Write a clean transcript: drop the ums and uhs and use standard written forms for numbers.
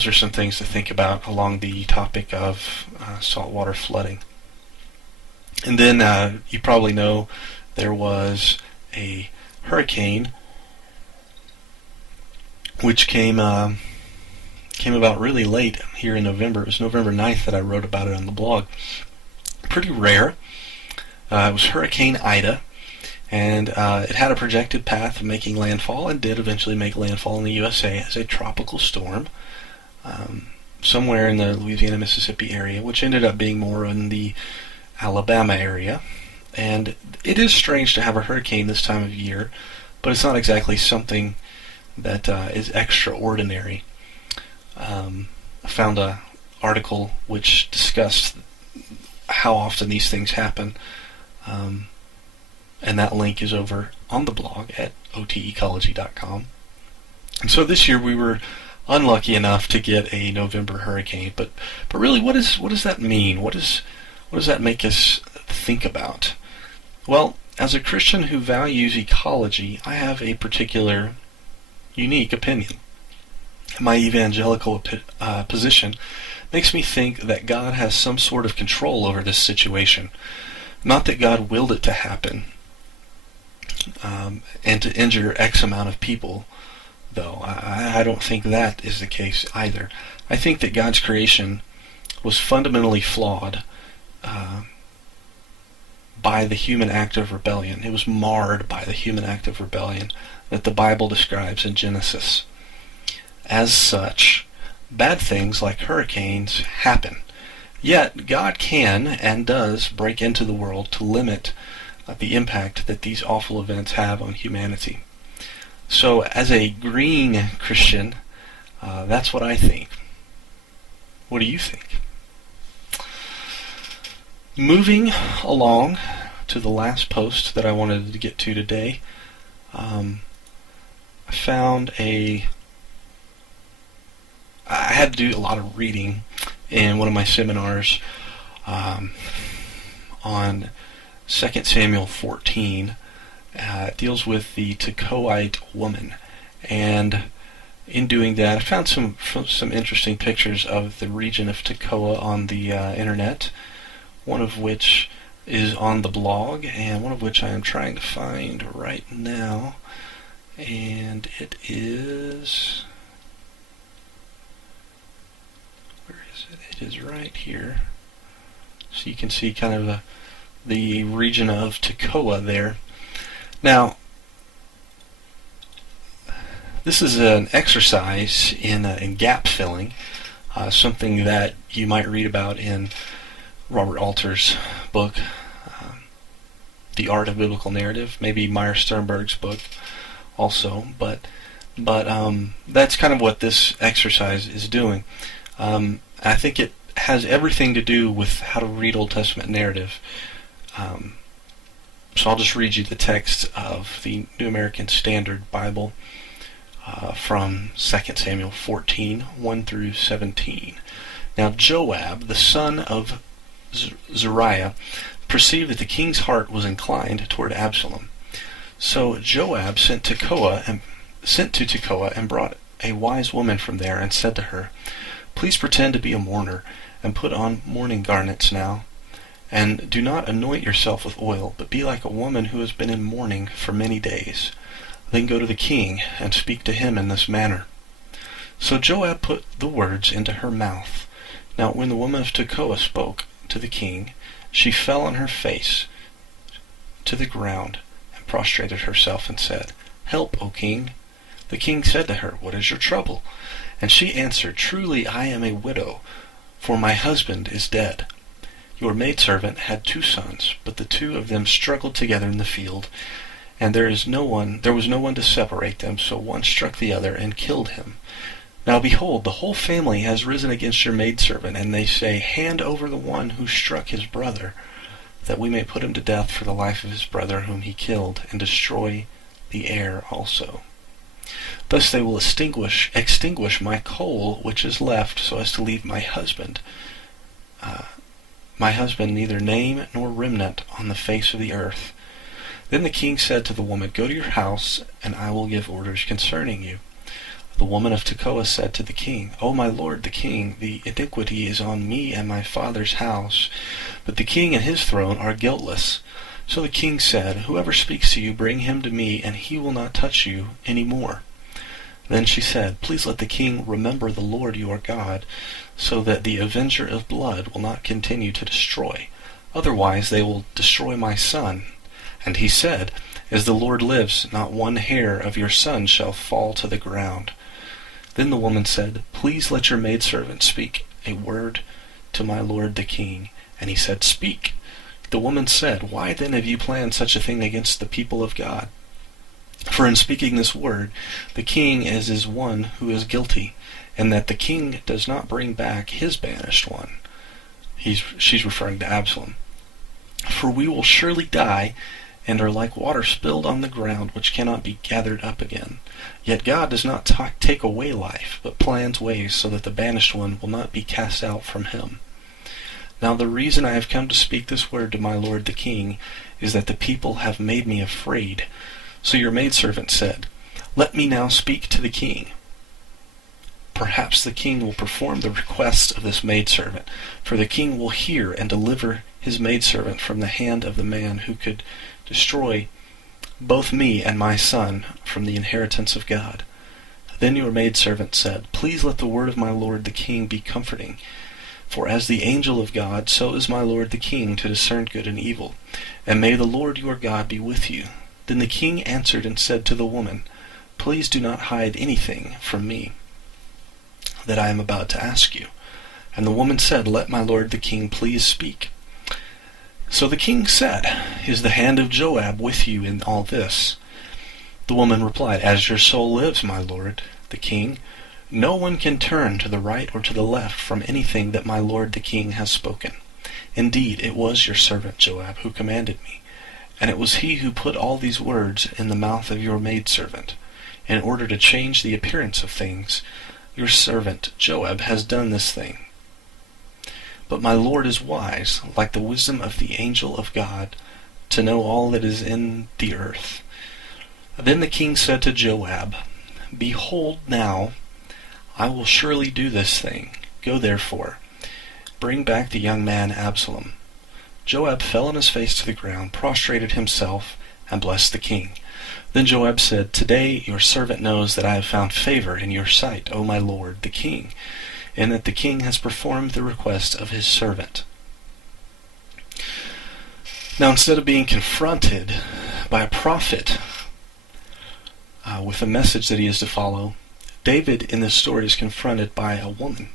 Those are some things to think about along the topic of saltwater flooding. And then you probably know there was a hurricane which came about really late here in November. It was November 9th that I wrote about it on the blog. Pretty rare. It was Hurricane Ida, and it had a projected path of making landfall and did eventually make landfall in the USA as a tropical storm somewhere in the Louisiana-Mississippi area, which ended up being more in the Alabama area. And it is strange to have a hurricane this time of year, but it's not exactly something that is extraordinary. I found an article which discussed how often these things happen, and that link is over on the blog at otecology.com. And so this year we were unlucky enough to get a November hurricane, but really, what does that mean? What does that make us think about? Well, as a Christian who values ecology, I have a particular unique opinion. My evangelical position makes me think that God has some sort of control over this situation. Not that God willed it to happen and to injure X amount of people, though. I don't think that is the case either. I think that God's creation was fundamentally flawed by the human act of rebellion. It was marred by the human act of rebellion that the Bible describes in Genesis. As such, bad things like hurricanes happen. Yet, God can and does break into the world to limit the impact that these awful events have on humanity. So, as a green Christian, that's what I think. What do you think? Moving along to the last post that I wanted to get to today, I found I had to do a lot of reading in one of my seminars on 2 Samuel 14. It deals with the Tekoite woman, and in doing that I found some interesting pictures of the region of Tekoa on the internet, one of which is on the blog, and one of which I am trying to find right now, and it is... It is right here. So you can see kind of the region of Tekoa there. Now, this is an exercise in gap filling, something that you might read about in Robert Alter's book, The Art of Biblical Narrative, maybe Meyer Sternberg's book also, but that's kind of what this exercise is doing. I think it has everything to do with how to read Old Testament narrative. So I'll just read you the text of the New American Standard Bible from 2 Samuel 14, 1 through 17. Now Joab, the son of Zeruiah, perceived that the king's heart was inclined toward Absalom. So Joab sent to Tekoa and brought a wise woman from there and said to her, "Please pretend to be a mourner, and put on mourning garments now. And do not anoint yourself with oil, but be like a woman who has been in mourning for many days. Then go to the king, and speak to him in this manner." So Joab put the words into her mouth. Now when the woman of Tekoa spoke to the king, she fell on her face to the ground, and prostrated herself, and said, "Help, O king." The king said to her, "What is your trouble?" And she answered, "Truly I am a widow, for my husband is dead. Your maidservant had 2 sons, but the 2 of them struggled together in the field, and there was no one to separate them, so one struck the other and killed him. Now behold, the whole family has risen against your maidservant, and they say, 'Hand over the one who struck his brother, that we may put him to death for the life of his brother whom he killed, and destroy the heir also.' Thus they will extinguish my coal which is left, so as to leave my husband neither name nor remnant on the face of the earth." Then the king said to the woman, "Go to your house, and I will give orders concerning you." The woman of Tekoa said to the king, O my lord the king, the iniquity is on me and my father's house, but the king and his throne are guiltless. So the king said, Whoever speaks to you, bring him to me, and he will not touch you any more. Then she said, Please let the king remember the Lord your God, so that the avenger of blood will not continue to destroy. Otherwise they will destroy my son. And he said, As the Lord lives, not one hair of your son shall fall to the ground. Then the woman said, Please let your maidservant speak a word to my lord the king. And he said, Speak. The woman said, Why then have you planned such a thing against the people of God? For in speaking this word, the king is one who is guilty, and that the king does not bring back his banished one. She's referring to Absalom. For we will surely die, and are like water spilled on the ground, which cannot be gathered up again. Yet God does not take away life, but plans ways so that the banished one will not be cast out from him. Now the reason I have come to speak this word to my lord the king is that the people have made me afraid. So your maidservant said, Let me now speak to the king. Perhaps the king will perform the request of this maidservant, for the king will hear and deliver his maidservant from the hand of the man who could destroy both me and my son from the inheritance of God. Then your maidservant said, Please let the word of my lord the king be comforting. For as the angel of God, so is my lord the king to discern good and evil. And may the Lord your God be with you. Then the king answered and said to the woman, Please do not hide anything from me that I am about to ask you. And the woman said, Let my lord the king please speak. So the king said, Is the hand of Joab with you in all this? The woman replied, As your soul lives, my lord the king, no one can turn to the right or to the left from anything that my lord the king has spoken. Indeed, it was your servant Joab who commanded me, and it was he who put all these words in the mouth of your maidservant. In order to change the appearance of things, your servant Joab has done this thing. But my lord is wise, like the wisdom of the angel of God, to know all that is in the earth. Then the king said to Joab, Behold now, I will surely do this thing. Go therefore, bring back the young man Absalom. Joab fell on his face to the ground, prostrated himself, and blessed the king. Then Joab said, Today your servant knows that I have found favor in your sight, O my lord the king, and that the king has performed the request of his servant. Now instead of being confronted by a prophet with a message that he is to follow, David in this story is confronted by a woman.